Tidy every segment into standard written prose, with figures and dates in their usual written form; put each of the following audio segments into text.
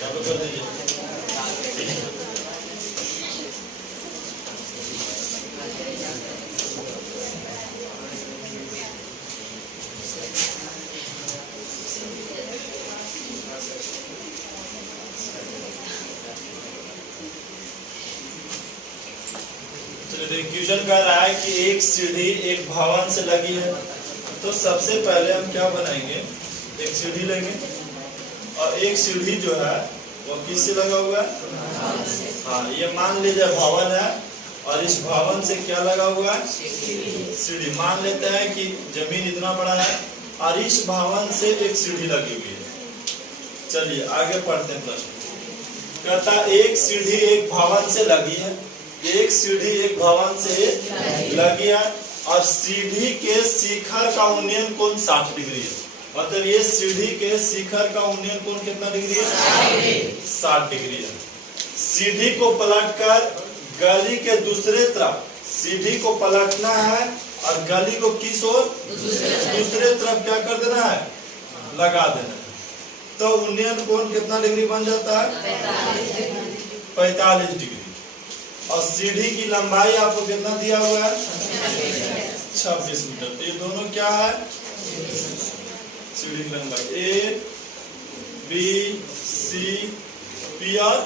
चालू कर दीजिए। क्वेश्चन कह रहा है कि एक सीढ़ी एक भवन से लगी है, तो सबसे पहले हम क्या बनाएंगे, एक सीढ़ी लेंगे और एक सीढ़ी जो है वो किससे लगा हुआ है? हाँ, ये मान लीजिए भवन है और इस भवन से क्या लगा हुआ है? सीढ़ी। मान लेते हैं कि जमीन इतना बड़ा है और इस भवन से एक सीढ़ी लगी हुई है। चलिए आगे पढ़ते हैं प्रश्न। कहता एक सीढ़ी एक भवन से लगी है, एक सीढ़ी एक भवन से लगी है और सीढ़ी के शिखर का उन्नयन कोण 60 डिग्री है। मतलब ये सीढ़ी के शिखर का उन्नयन कोण कितना डिग्री है? 60 डिग्री है। सीढ़ी को पलटकर गली के दूसरे तरफ, सीढ़ी को पलटना है और गली को किस ओर? दूसरे तरफ क्या कर देना है? लगा देना है। तो उन्नयन कोण कितना डिग्री बन जाता है? 45 डिग्री। और सीढ़ी की लंबाई आपको कितना दिया हुआ है? 26 मीटर। तो ये दोनों क्या है? सीढ़ी की लंबाई ए बी सी पी और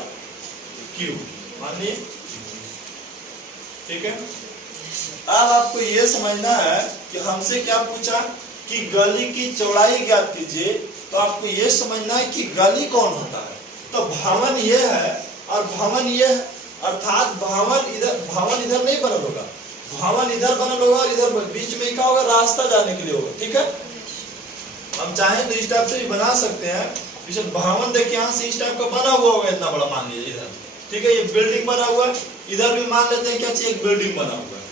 क्यू मानिए, ठीक है। अब आपको ये समझना है कि हमसे क्या पूछा कि गली की चौड़ाई ज्ञात कीजिए, तो आपको ये समझना है कि गली कौन होता है। तो भवन ये है और भवन ये है, अर्थात भवन इधर नहीं बनल होगा, भवन इधर बनल होगा और इधर बीच में क्या होगा? रास्ता जाने के लिए होगा, ठीक है। हम चाहें तो इस टाइप से भी बना सकते हैं। भवन देखिए यहाँ से इस टाइप का बना हुआ होगा, इतना बड़ा मान लीजिए इधर, ठीक है। ये बिल्डिंग बना हुआ है, इधर भी मान लेते हैं क्या चाहिए? एक बिल्डिंग बना हुआ है,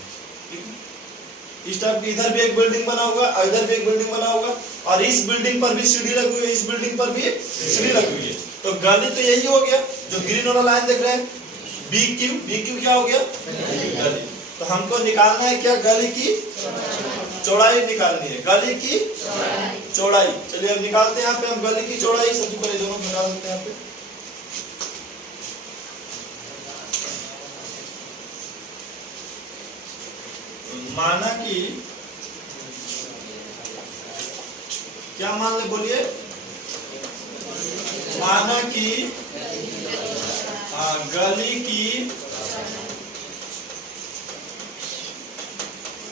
इस टाइप की। इधर भी एक बिल्डिंग बना हुआ है, इधर भी एक बिल्डिंग बना हुआ और इस बिल्डिंग पर भी सीढ़ी लगी हुई है, इस बिल्डिंग पर भी सीढ़ी लगी हुई है। तो गली तो यही हो गया, जो ग्रीन वाला लाइन देख रहे हैं बी क्यू क्या हो गया? गली। तो हमको निकालना है क्या? गली की चौड़ाई निकालनी है, गली की चौड़ाई। चलिए अब निकालते हैं यहाँ पे हम गली की चौड़ाई। सबसे पहले दोनों निकाल सकते हैं यहाँ पे। माना कि क्या मान ले, बोलिए। माना कि गली की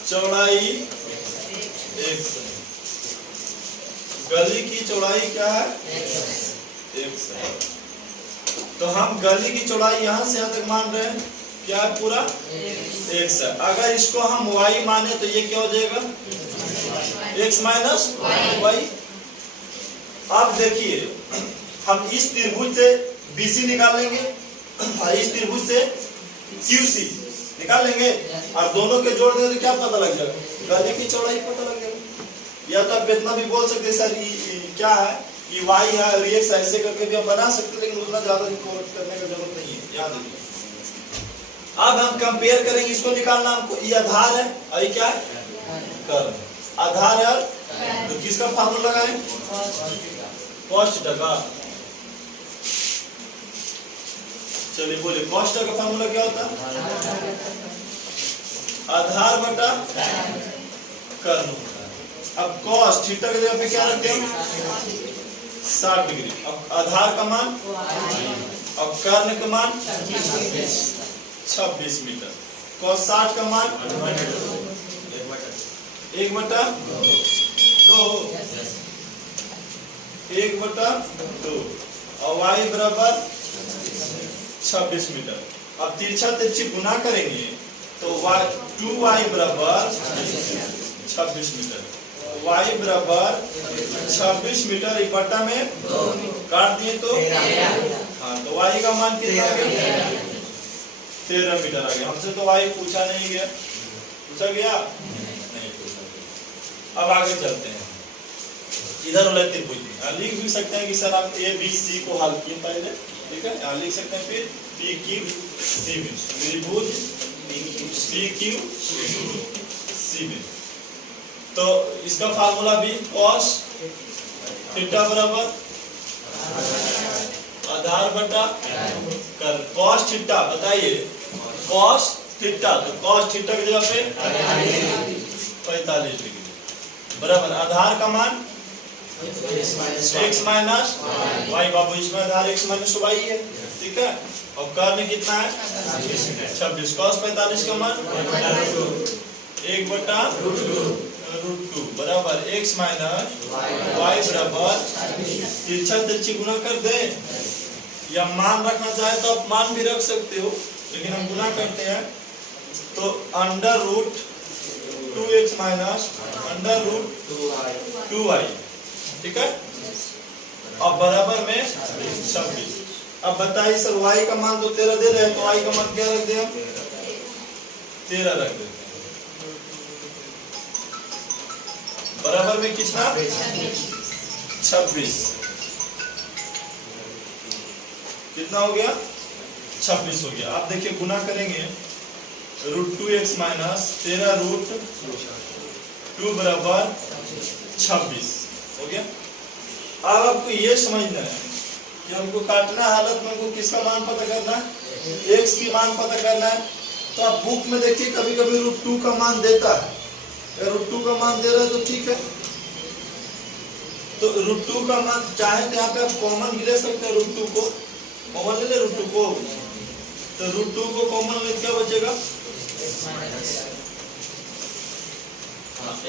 चौड़ाई x है। गली की चौड़ाई क्या है? x है। तो हम गली की चौड़ाई यहां से यहां तक मान रहे हैं, क्या है? पूरा x है। अगर इसको हम y माने तो ये क्या हो जाएगा? x minus y। अब देखिए हम इस त्रिभुज से BC निकाल लेंगे और इस त्रिभुज से QC निकाल लेंगे और दोनों के जोड़ देंगे तो क्या पता लग जाएगा? गली की चौड़ाई पता लग जाएगा। या तो आप इतना भी बोल सकते हैं सर क्या है, ये y है और x ऐसे करके भी हम बना सकते हैं, लेकिन उतना ज्यादा करने का जरूरत नहीं है, याद रखिए। अब हम कंपेयर करेंगे, इसको निकालना हमको। ये आधार है और ये क्या है? कर्ण। आधार है तो किसका फार्मूला लगाएं? cos theta. चलिए बोलिए, cos थीटा का फार्मूला क्या होता है? आधार बटा कर्ण होता है। अब cos थीटा की जगह पे क्या रखते हैं? 60 डिग्री। अब आधार का मान और कर्ण का मान 26 मीटर। cos 60 का मान 1/2 और y बराबर 26 मीटर। अब तिरछा तिरछी गुना करेंगे तो 2y बराबर 26 मीटर, y बराबर 26 मीटर बटा में काट दिए तो हाँ, तो y का मान कितना आ गया? 13 मीटर आ गया। हमसे तो y पूछा नहीं गया, पूछा गया नहीं पूछा। अब आगे चलते हैं, इधर वाले त्रिभुज लिख भी सकते हैं कि सर आप ए बी सी को हल किए पहले, ठीक है। यहाँ लिख सकते हैं फिर पी क्यू सी में त्रिभुज पी क्यू सी में। तो इसका फार्मूला भी cos थीटा बराबर आधार बटा कर। कॉस थीटा बताइए, कॉस थीटा, तो कॉस थीटा की जगह पे 45 डिग्री बराबर आधार का मान x माइनस वाई। बाबू इसमें आधार x माइनस वाई है, ठीक है। और कर्ण कितना है 26। कॉस 45 का मान 1/√2 बराबर x माइनस वाई बराबर तिरछा तिरछी गुना कर दे, या मान रखना चाहे तो आप मान भी रख सकते हो, लेकिन हम गुना करते हैं तो √2x माइनस √2y, ठीक है। अब बराबर में 26। अब बताइए सर y का मान तो 13 दे रहे हैं, तो y का मान क्या रख दे हम 13 रख देते हैं। बराबर में कितना 26, कितना हो गया 26 हो गया। आप देखिए गुना करेंगे √2x माइनस 13√2 बराबर 26 हो गया। अब आपको ये समझना है कि हमको काटना हालत में हमको किसका मान पता करना है, x की मान पता करना है। तो आप बुक में देखिए कभी कभी √2 का मान देता है, √2 का मान दे रहा है तो ठीक है, तो √2 का मान चाहे तो यहाँ पे आप कॉमन भी ले सकते हैं, √2 को कॉमन ले ले √2 को, तो √2 को कॉमन ले क्या बचेगा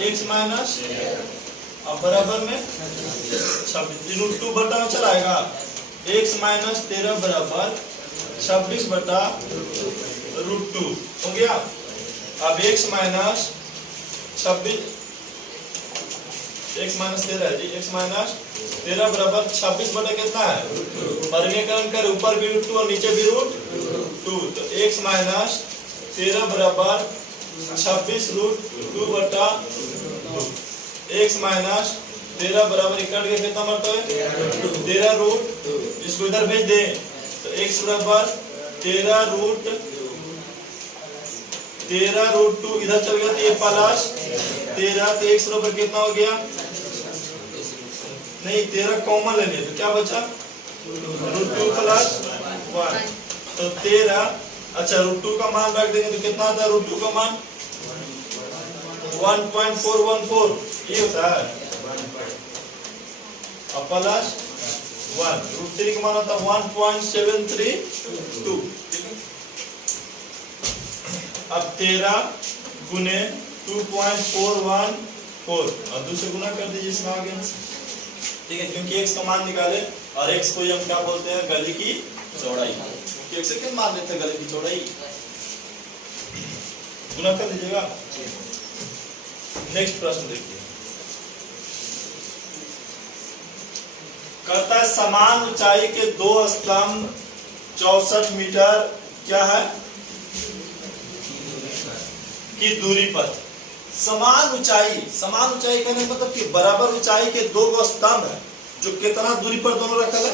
x माइनस, अब बराबर में 26 √2 बटा में चलाएगा x माइनस 13 बराबर 26 बटा √2 हो गया। अब x माइनस 26 x माइनस 13 है जी, x माइनस 13 बराबर 26 बटा कितना है वर्गीकरण कर, ऊपर भी √2 और नीचे भी √2, तो x माइनस 13 बराबर 26 √2 बटा 2। x माइनस 13 बराबर इकट के कितना मरता है 13 इसको इधर भेज दे, तो x बराबर 13√2 इधर चल गया, तो ये प्लस 13, तो x बराबर कितना हो गया, नहीं 13 कॉमन लेंगे तो क्या बचा √2 प्लस 1, तो 13। अच्छा √2 का मान रख देंगे तो कितना आता है √2 का मान 1.414 ये होता है, अब प्लस 1 √3 का मान होता है 1.732, ठीक है। अब 13 गुने 2.414 और दूसरे गुना कर दीजिए इसमें आगे, ठीक है, क्योंकि x का मान निकाले और x को हम क्या बोलते हैं गले की चौड़ाई, x से क्या मान लेते हैं गले की चौड़ाई, गुना कर दीजिएगा। नेक्स्ट प्रश्न देखिए, कहता है समान ऊंचाई के दो स्तंभ 64 मीटर क्या है की दूरी पर, समान ऊंचाई कहने का मतलब कि बराबर ऊंचाई के दो स्तंभ है जो कितना दूरी पर दोनों रखा है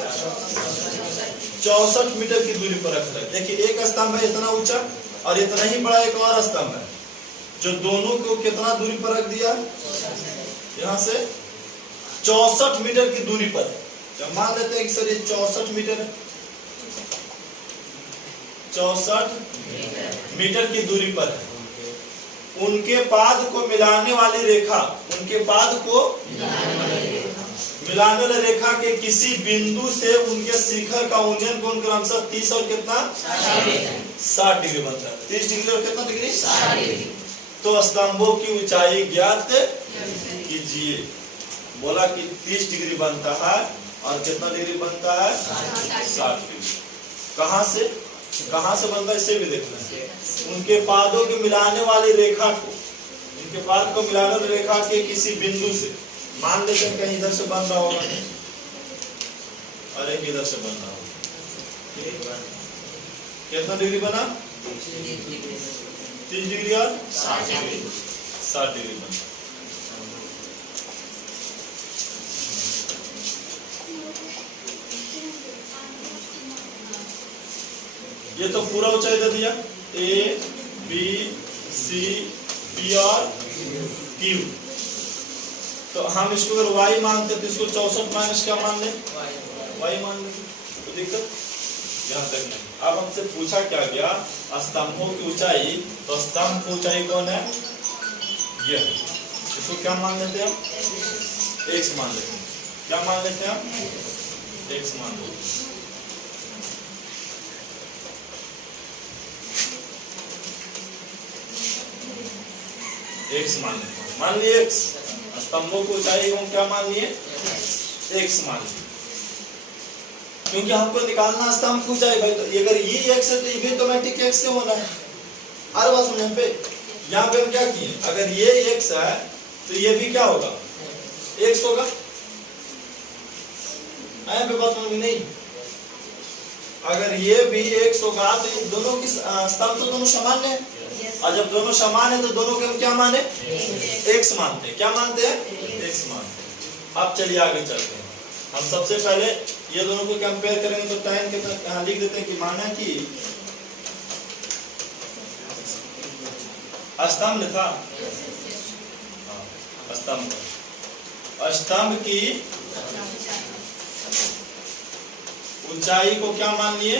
64 मीटर की दूरी पर रखा है। देखिए एक स्तंभ है इतना ऊंचा और इतना ही बड़ा एक और स्तंभ है जो दोनों को कितना दूरी पर रख दिया, यहां से 64 मीटर की दूरी पर। जब मान लेते हैं कि सर ये 64 मीटर है, 64 मीटर की दूरी पर है। उनके पाद को मिलाने वाली रेखा, उनके पाद को मिलाने वाली रेखा के किसी बिंदु से उनके शिखर का उन्नयन कोण क्रमशः 30 और कितना 60 डिग्री बनता है। 30 डिग्री और कितना डिग्री 60 डिग्री। तो स्तंभों की ऊंचाई ज्ञात कीजिए। बोला कि 30 डिग्री बनता है और कितना डिग्री बनता है 60 डिग्री। कहां से बनता है इसे भी देखना है। उनके पादों के मिलाने वाली रेखा को, उनके पाद को मिलाने वाली रेखा के किसी बिंदु से, मान लेते हैं कहीं इधर से बन रहा होगा, अरे इधर से बन रहा होगा, कितना डिग्री बना 30 डिग्री और 60 डिग्री बना। ये तो पूरा ऊंचाई दे दिया A B C P और Q। तो तो हम इसको अगर y मानते तो इसको 64 माइनस क्या मान ले, y मान ले। तो दिक्कत यहाँ तक नहीं। अब हमसे पूछा क्या गया, स्तंभों की ऊंचाई, तो स्तंभ की ऊंचाई कौन है, ये है। इसको क्या मान लेते हैं, x मान लेते हैं। क्या मान लेते हैं, x मान लेते हैं। x मान लेते हैं, मान लिए x। स्तंभों की ऊंचाई हम क्या मान लिए, x मान लिए, क्योंकि हमको निकालना स्तंभ की ऊंचाई भाई। तो अगर ये x है तो ये भी ऑटोमेटिक x से होना है। हर बात समझ पे, यहाँ पे हम क्या किए, अगर ये x है तो ये भी क्या होगा, x होगा। पे बात समझ में नहीं, अगर ये भी x होगा तो इन दोनों की स्तंभ तो दोनों समान है, और जब दोनों समान है तो दोनों के हम क्या माने, x मानते हैं। क्या मानते हैं, x मानते हैं। अब चलिए आगे चलते हैं। हम सबसे पहले ये दोनों को कंपेयर करेंगे तो tan के यहाँ लिख देते हैं कि माना कि स्तंभ था, स्तंभ की ऊंचाई को क्या मान लिए,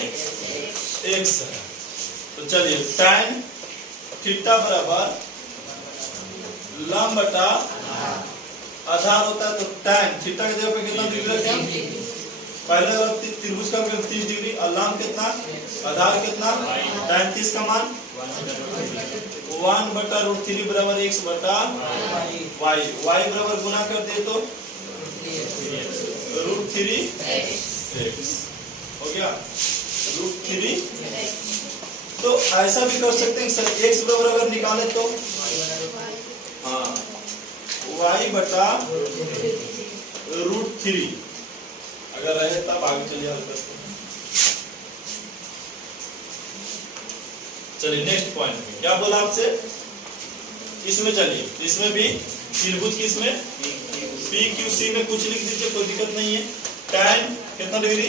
x है। तो चलिए tan थीटा बराबर लंब बटा आधार होता है। तो tan थीटा की जगह पे कितना डिग्री रखें हम, पहले त्रिभुज का 30 डिग्री, और लंब कितना, आधार कितना, tan 30 का मान 1 बटा √3 बराबर x बटा y। y बराबर गुना कर दे तो √3x हो गया, √3। तो ऐसा भी कर सकते हैं सर, x बराबर अगर निकाले तो हाँ y बटा √3 अगर रहे तब आगे चलिए हल करते हैं। चलिए नेक्स्ट पॉइंट में क्या बोला आपसे, इसमें चलिए, इसमें भी त्रिभुज की, इसमें PQC में कुछ लिख दीजिए, कोई दिक्कत नहीं है। tan कितना डिग्री,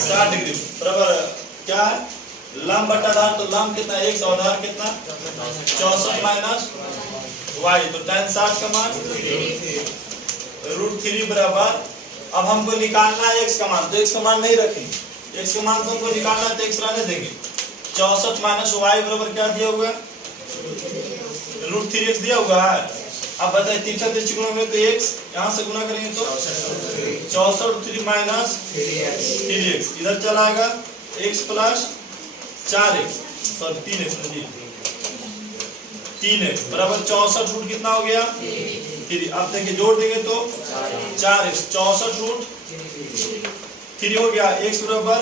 60 डिग्री बराबर क्या है, लंब बटा आधार। तो लंब कितना, x, और आधार कितना 64 माइनस y। तो tan 60 का मान √3 बराबर। अब हमको निकालना है x का मान, तो x का मान नहीं रखेंगे, x का मान तो हमको निकालना है तो x रहने देंगे। 64 माइनस y बराबर क्या दिया हुआ है, √3x दिया हुआ है। अब बताइए तीसरा दृष्टिकोण में तो x यहाँ से गुना करेंगे तो 64 माइनस 3x इधर चला आएगा, x plus 4x sorry 3x 3x बराबर 64 रूट कितना हो गया 3। अब देखिए जोड़ देंगे तो 4x 64 रूट 3 हो गया, x बराबर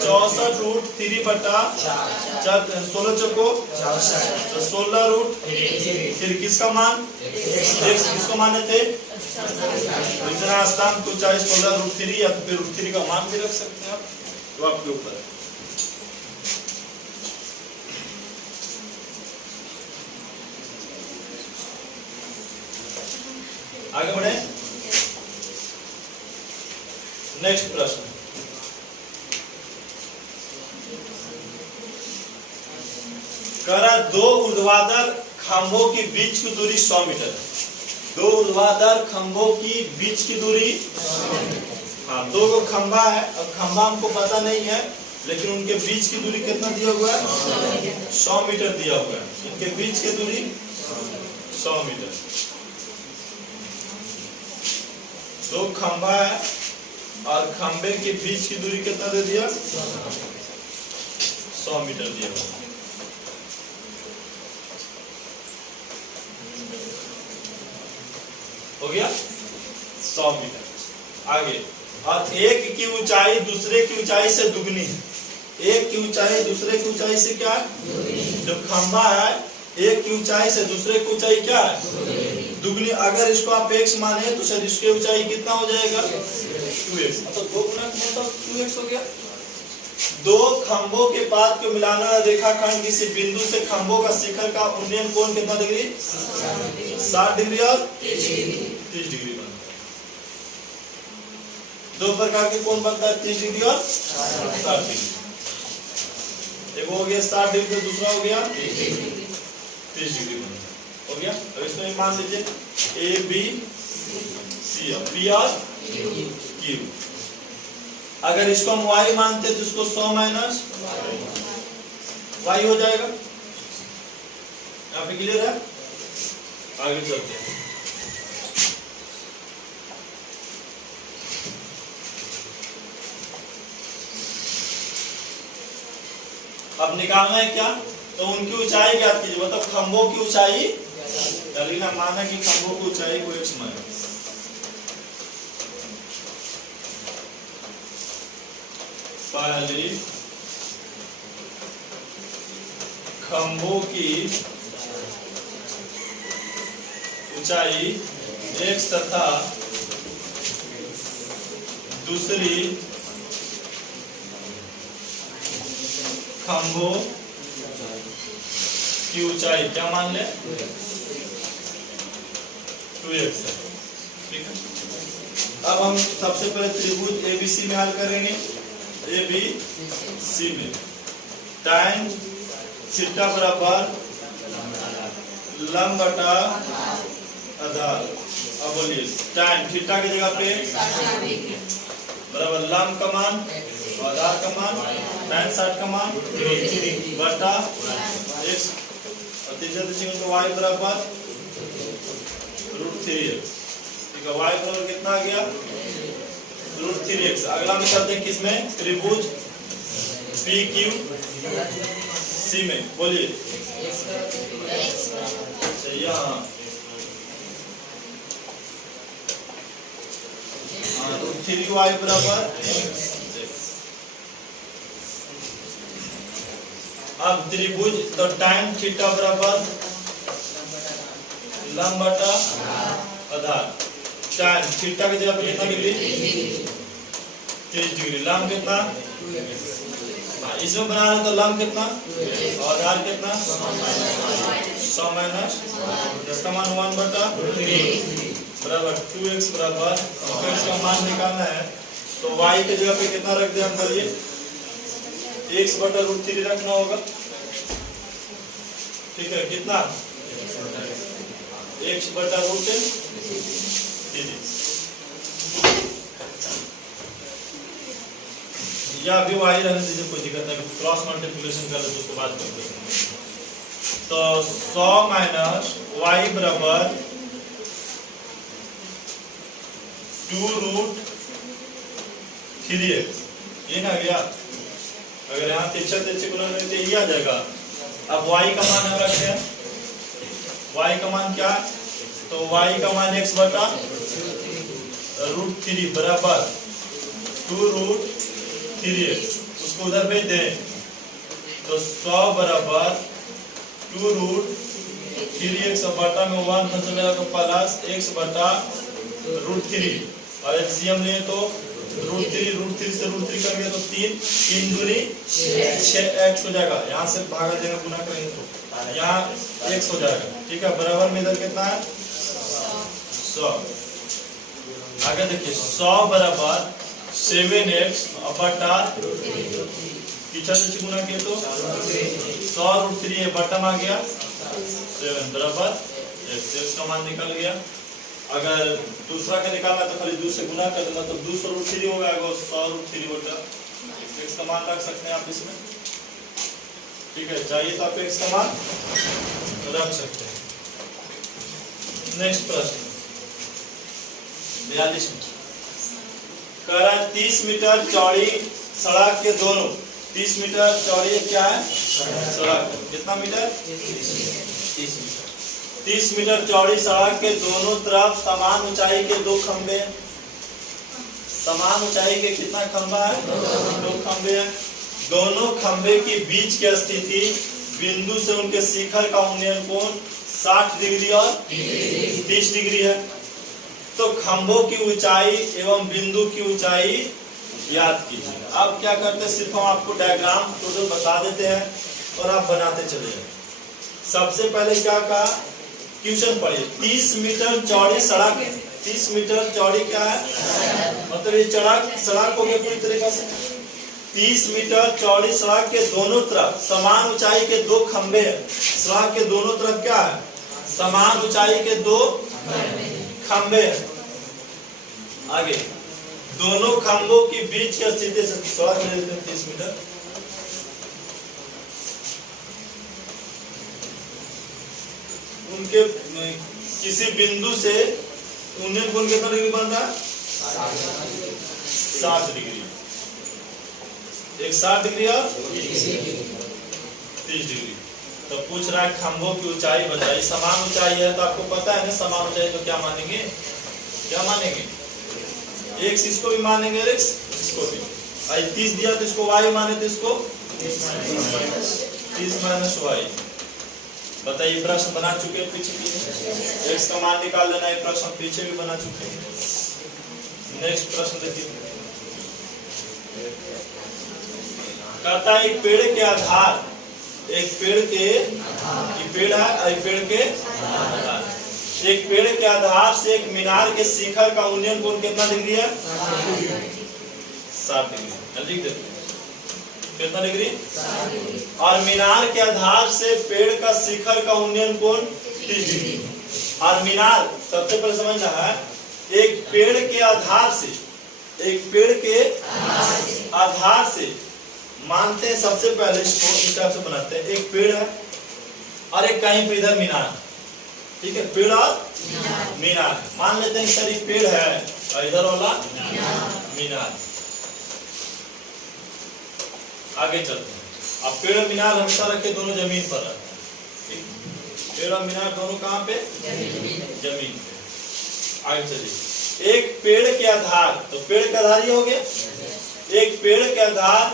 64 रूट 3 बटा 16 चौको 16 रूट। फिर किसका मान, x किसको माने थे, इतना स्तंभ को चाहे 16 रूट 3 या फिर रूट 3 का मान भी रख सकते हैं आप, तो आपके ऊपर है। आगे बढ़े, नेक्स्ट प्रश्न। करा दो ऊर्ध्वाधर खंभों की बीच की दूरी 100 मीटर है। दो ऊर्ध्वाधर खंभों की बीच की दूरी, हाँ 2 खंभा है, अब खंभा हमको पता नहीं है लेकिन उनके बीच की दूरी कितना दिया हुआ है 100 मीटर दिया हुआ है। इनके बीच की दूरी 100 मीटर। 2 खंभा है और खंभे के बीच की दूरी कितना दे दिया 100 मीटर दिया हुआ। हो गया 100 मीटर। आगे, और एक की ऊंचाई दूसरे की ऊंचाई से दुगनी है। एक की ऊंचाई दूसरे की ऊंचाई से क्या है, जो खंभा है एक की ऊंचाई से दूसरे की ऊंचाई क्या है दुगनी। अगर इसको आप x माने तो सर इसकी ऊंचाई कितना हो जाएगा 2x, तो 2 गुना 2x हो गया। 2 खंभों के पाद को मिलाना रेखाखंड किसी बिंदु से खंभों का शिखर का उन्नयन कोण कितना डिग्री 60 डिग्री और 30 डिग्री बनता है। 2 प्रकार के कोण बनता है 30 डिग्री और 60 डिग्री। एक हो गया 60 डिग्री, दूसरा हो गया 30 डिग्री बनता है। हो गया। अब इसमें मान लीजिए ए बी सी, पी और क्यू। अगर इसको हम y मानते तो इसको 100 माइनस y हो जाएगा। यहाँ पे क्लियर है? आगे चलते हैं। अब निकालना है क्या? तो उनकी ऊंचाई ज्ञात कीजिए, मतलब खंभों की ऊंचाई। ना माना कि खंभों की ऊंचाई को x माइनस पहली खंभों की ऊंचाई x तथा दूसरी खंभों की ऊंचाई क्या मान ले? 2x है। ठीक है। अब हम सबसे पहले त्रिभुज एबीसी में हल करेंगे। एबीसी में tan थीटा बराबर लंब बटा आधार। अब बोलिए tan थीटा की जगह पे बराबर लंब का मान, आधार का मान, tan 60 का मान बटा x, और तीसरे दशमलव में y बराबर √3x। ठीक है, y बराबर कितना आ गया? √3x। अगला में करते हैं किसमें? त्रिभुज PQC में। बोलिए यहाँ √3y बराबर। अब त्रिभुज तो tan थीटा बराबर लंब बटा आधार। tan थीटा की जगह पे कितना डिग्री? 30 डिग्री। लंब कितना? इसमें बना रहे तो लंब कितना और आधार कितना? 100 माइनस इसका मान 1 बटा बराबर 2x बराबर। अगर इसका मान निकालना है तो y की जगह पे कितना रख दे? हम बोलिए x बटा √3 रखना होगा। ठीक है, कितना? x बटा √3। या भी y रहने दीजिए, कोई दिक्कत नहीं। क्रॉस मल्टीप्लिकेशन कर ले तो उसके बाद करते हैं। तो 100 माइनस y बराबर 2√3x। ये ना गया? अगर यहाँ तिरछे गुना में तो ये आ जाएगा। अब y का मान हम रखते हैं। y का मान क्या? तो y का मान x बटा √3 बराबर 2√3x। उसको उधर भेज दें तो 100 बराबर 2√3x बटा में 1 फंस जाएगा तो प्लस x बटा √3, और एलसीएम ले तो √3 से √3 कर गया तो 3 दूनी 6x हो जाएगा। यहाँ से भागा देगा, गुना करेंगे तो यहाँ x हो जाएगा। ठीक है, बराबर में इधर कितना है? 100। आगे देखिए 100 बराबर 7x बटा पीछे से गुना किया तो 100√3 बटन आ गया 7 बराबर x का मान निकल गया। अगर दूसरा का निकालना तो खाली 2 से गुना कर देना तो 200√3 हो जाएगा। 100√3 बटा x का मान रख सकते हैं आप इसमें। ठीक है, चाहिए तो आप x का मान रख सकते हैं। नेक्स्ट प्रश्न 42 में कह रहा है 30 मीटर चौड़ी सड़क के दोनों, 30 मीटर चौड़ी क्या है? सड़क। कितना मीटर? 30 मीटर। 30 मीटर चौड़ी सड़क के दोनों तरफ समान ऊंचाई के 2 खंबे। समान ऊंचाई के कितना खंबा है? 2 खंबे हैं। दोनों खंबे के बीच की स्थिति बिंदु से उनके शिखर का उन्नयन कोण 60 डिग्री और 30 डिग्री है। तो खंभों की ऊंचाई एवं बिंदु की ऊंचाई याद कीजिए। अब क्या करते हैं, सिर्फ हम आपको डायग्राम टोटल बता देते हैं और आप बनाते चले जाए। सबसे पहले क्या कहा? क्वेश्चन पढ़िए। 30 मीटर चौड़ी सड़क है। 30 मीटर चौड़ी क्या है? मतलब ये सड़क हो गया पूरी तरीके से। 30 मीटर चौड़ी सड़क के दोनों तरफ समान ऊंचाई के 2 खंबे हैं। सड़क के दोनों तरफ क्या है? समान ऊंचाई के दो खंभे हैं। आगे दोनों खंभों के बीच की स्थिति से 30 मीटर। उनके किसी बिंदु से उन्नयन कोण कितना डिग्री बन रहा है? 60 डिग्री। एक 60 डिग्री और 30 डिग्री। तो पूछ रहा है खंभों की ऊंचाई बताइए। समान ऊंचाई है तो आपको पता है ना, समान ऊंचाई तो क्या मानेंगे? क्या मानेंगे? x इसको भी मानेंगे, x इसको भी। 30 दिया तो इसको y माने तो इसको 30 माइनस y। बताइए प्रश्न बना चुके हैं पीछे की, x का मान निकाल लेना है। प्रश्न पीछे भी बना चुके हैं। नेक्स्ट प्रश्न देखिए, कहता है एक पेड़ के आधार, एक पेड़ के पेड़ है, पेड़ के आधार, एक पेड़ के आधार से एक मीनार के शिखर का उन्नयन कोण कितना डिग्री है? 60 डिग्री। लिख देते कितना डिग्री? और मीनार के आधार से पेड़ का शिखर का उन्नयन कोण 30 डिग्री। और मीनार सबसे पहले समझना है, एक पेड़ के आधार से, एक पेड़ के आधार से मानते हैं सबसे पहले इसको इस तरह से बनाते हैं। एक पेड़ है और एक कहीं पे इधर मीनार, ठीक है? पेड़ और मीनार मान लेते हैं। सर एक पेड़ है और इधर वाला मीनार। आगे चलते हैं। अब पेड़ और मीनार हमेशा रखे दोनों जमीन पर रखे। पेड़ और मीनार दोनों कहाँ पे? जमीन पे। आगे चलिए, एक पेड़ के आधार, तो पेड़ के आधार ये हो गया। एक पेड़ के आधार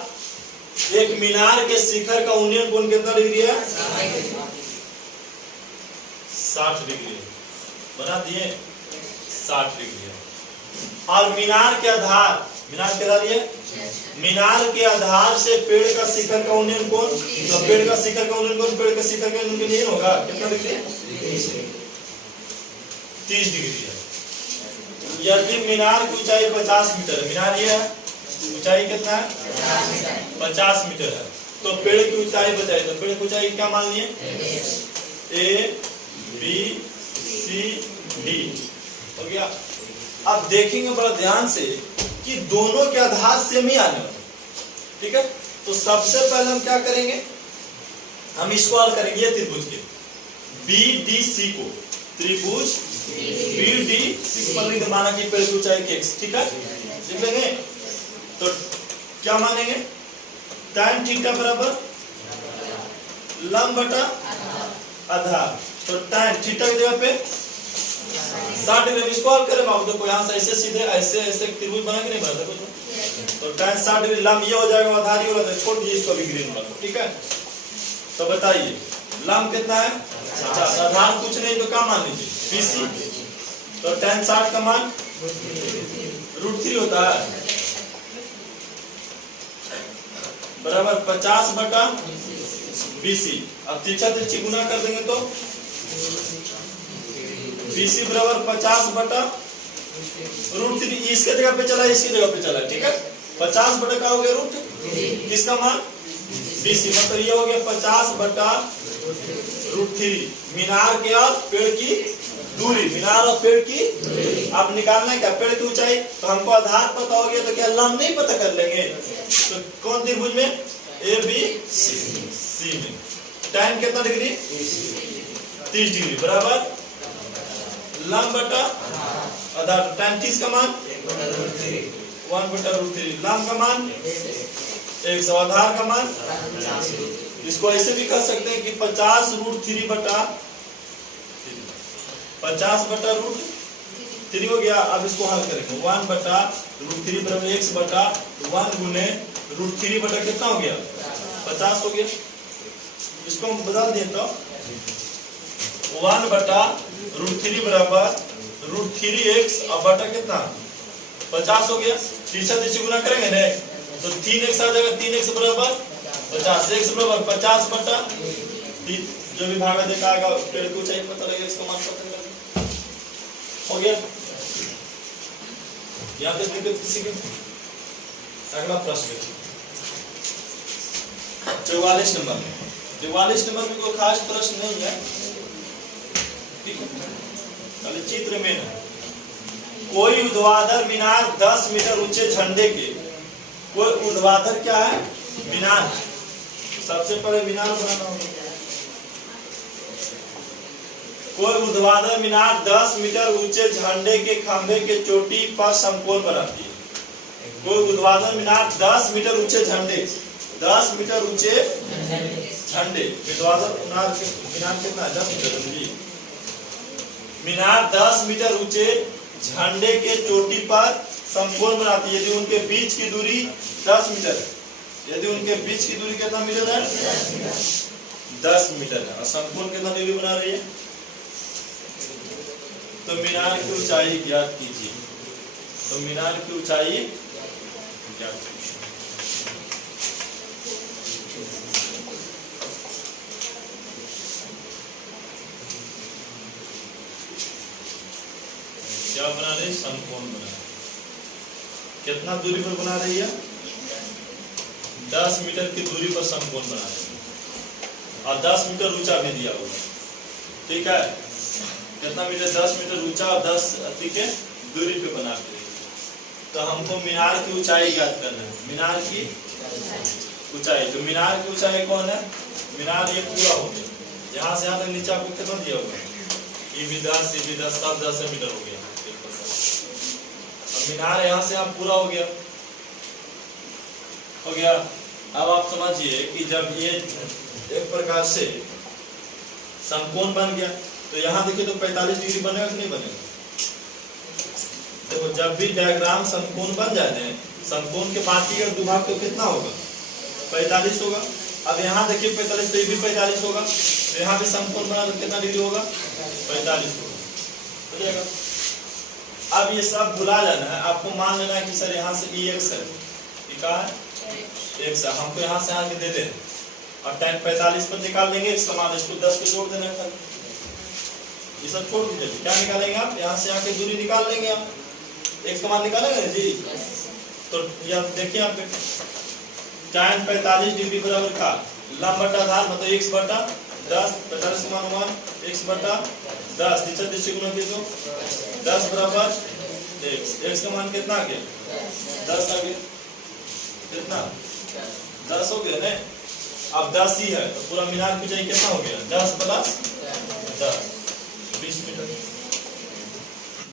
एक मीनार के शिखर का उन्नयन कोण कितना डिग्री है? 60 डिग्री। बना दिए 60 डिग्री है। और मीनार के आधार, मीनार के आधार ये, मीनार के आधार से पेड़ का शिखर का उन्नयन कोण, तो पेड़ का शिखर का उन्नयन कोण, पेड़ का शिखर का उन्नयन नहीं होगा, कितना डिग्री? 30 डिग्री है। यदि मीनार की ऊंचाई 50 मीटर है, मीनार ये है, ऊंचाई कितना है? 50 मीटर है। तो पेड़ की ऊंचाई बताइए। तो पेड़ की ऊंचाई क्या मान लिए? A B C D हो गया। अब देखेंगे बड़ा ध्यान से कि दोनों के आधार सेम ही आने वाले, ठीक है? तो सबसे पहले हम क्या करेंगे, हम इसको हल करेंगे। ये त्रिभुज के BDC को, त्रिभुज BDC पर माना कि पेड़ की ऊंचाई x, ठीक है? लिख लेंगे। तो क्या मानेंगे? tan थीटा बराबर लंब बटा आधार। तो tan थीटा की जगह पे 60 डिग्री। इसको हल करें बाबू। देखो यहाँ से ऐसे सीधे ऐसे ऐसे त्रिभुज बना के नहीं बनता कुछ। तो tan 60 डिग्री, लंब ये हो जाएगा, आधार ये हो जाएगा। छोड़ दीजिए इसको भी ग्रीन वाला, ठीक है? तो बताइए लंब कितना है? 50। आधार कुछ नहीं तो क्या मान लीजिए? BC। तो tan 60 का मान √3 होता है, बराबर 50 बटा BC। अब तिरछा तिरछी गुना कर देंगे तो BC बराबर 50 बटा √3। इसके जगह पे चला, इसकी जगह पे चला, ठीक है? 50 बटा का हो गया √3, किसका मान? BC। मतलब ये हो गया 50 बटा √3। मीनार के और पेड़ की दूरी, मीनार और पेड़ की। अब निकालना है क्या? पेड़ की ऊंचाई। तो हमको आधार पता हो गया, तो क्या लंब नहीं पता कर लेंगे? तो कौन त्रिभुज में? ABC में tan कितना डिग्री? 30 डिग्री बराबर लंब बटा आधार। tan 30 का मान 1 बटा √3। लंब का मान 100, आधार का मान। इसको ऐसे भी कर सकते हैं कि 50 √3 बटा 50 बटा √3 हो गया। अब इसको हल करेंगे। 1 बटा √3 बराबर x बटा 1 गुने √3 बटा कितना हो गया? 50 हो गया। इसको हम बदल दें तो 1 बटा √3 बराबर √3x और बटा कितना? 50 हो गया। तिरछा तिरछी गुना करेंगे ना तो 3x आ जाएगा। 3x बराबर 50, x बराबर 50 बटा 3। जो भी भागा देखा आएगा पेड़ की ऊंचाई पता लगेगा, इसका मान पता लगेगा। हो गया। यहाँ पे दिक्कत किसी की? अगला प्रश्न 44 नंबर में। 44 नंबर में कोई खास प्रश्न नहीं है। ठीक है, पहले चित्र में ना कोई ऊर्ध्वाधर मीनार 10 मीटर ऊंचे झंडे के, कोई ऊर्ध्वाधर क्या है मीनार, सबसे पहले मीनार बनाना होगा। कोई ऊर्ध्वाधर मीनार 10 मीटर ऊंचे झंडे के खंभे के चोटी पर समकोण बनाती है। कोई ऊर्ध्वाधर मीनार 10 मीटर ऊंचे झंडे, 10 मीटर ऊंचे झंडे, ऊर्ध्वाधर मीनार कितना है 10 मीटर, मीनार 10 मीटर ऊंचे झंडे के चोटी पर समकोण बनाती है यदि उनके बीच की दूरी 10 मीटर है। यदि उनके बीच की दूरी कितना मीटर है 10 मीटर है, और समकोण कितना दूरी बना रही है। तो मीनार की ऊंचाई ज्ञात कीजिए, तो मीनार की ऊंचाई ज्ञात कीजिए। क्या बना रही है, समकोण बना रही है। कितना दूरी पर बना रही है 10 मीटर की दूरी पर समकोण बना रही है, और 10 मीटर ऊंचा भी दिया हुआ, ठीक है। कितना मीटर 10 मीटर ऊंचा और 10 ठीक है दूरी पे बना रही है। तो हमको मीनार की ऊंचाई ज्ञात करना है, मीनार की ऊंचाई। तो मीनार की ऊंचाई कौन है, मीनार ये पूरा हो गया, यहाँ से यहाँ तक नीचे आपको कितना दिया हुआ है, ये भी 10 सब 10 मीटर हो गया। मीनार यहाँ से आप पूरा हो गया। अब आप समझिए कि जब ये एक प्रकार से समकोण बन गया, तो यहाँ देखिए तो 45 डिग्री बनेगा कि नहीं बनेगा। देखो जब भी डायग्राम समकोण बन जाते हैं, समकोण के बाकी का दुभाग तो कितना होगा 45 होगा। अब यहाँ देखिए 45, तो ये भी 45 होगा, तो यहाँ भी समकोण बना तो कितना डिग्री होगा 45 होगा, हो जाएगा। अब ये सब भुला जाना है, आपको मान लेना है कि सर यहाँ से ये x है, ये क्या है x है, हमको यहाँ से आगे दे दें और tan 45 पर निकाल लेंगे x का मान, इसको 10 पे जोड़ देना है। ये सब छोड़ दीजिए, क्या निकालेंगे आप, यहाँ से आके दूरी निकाल लेंगे आप, x का मान निकालेंगे जी। तो ये देखिए यहाँ पे tan 45 डिग्री बराबर का लंब बटा आधार मतलब x बटा 10, 45 का मान 1 x बटा 10, नीचे दृष्टि गुना कीजिए 10 बराबर x का मान कितना आ गया 10 आ गया, कितना 10 हो गया ना। अब 10 ही है तो पूरा मीनार की ऊंचाई कितना हो गया 10 प्लस 10 20 मीटर।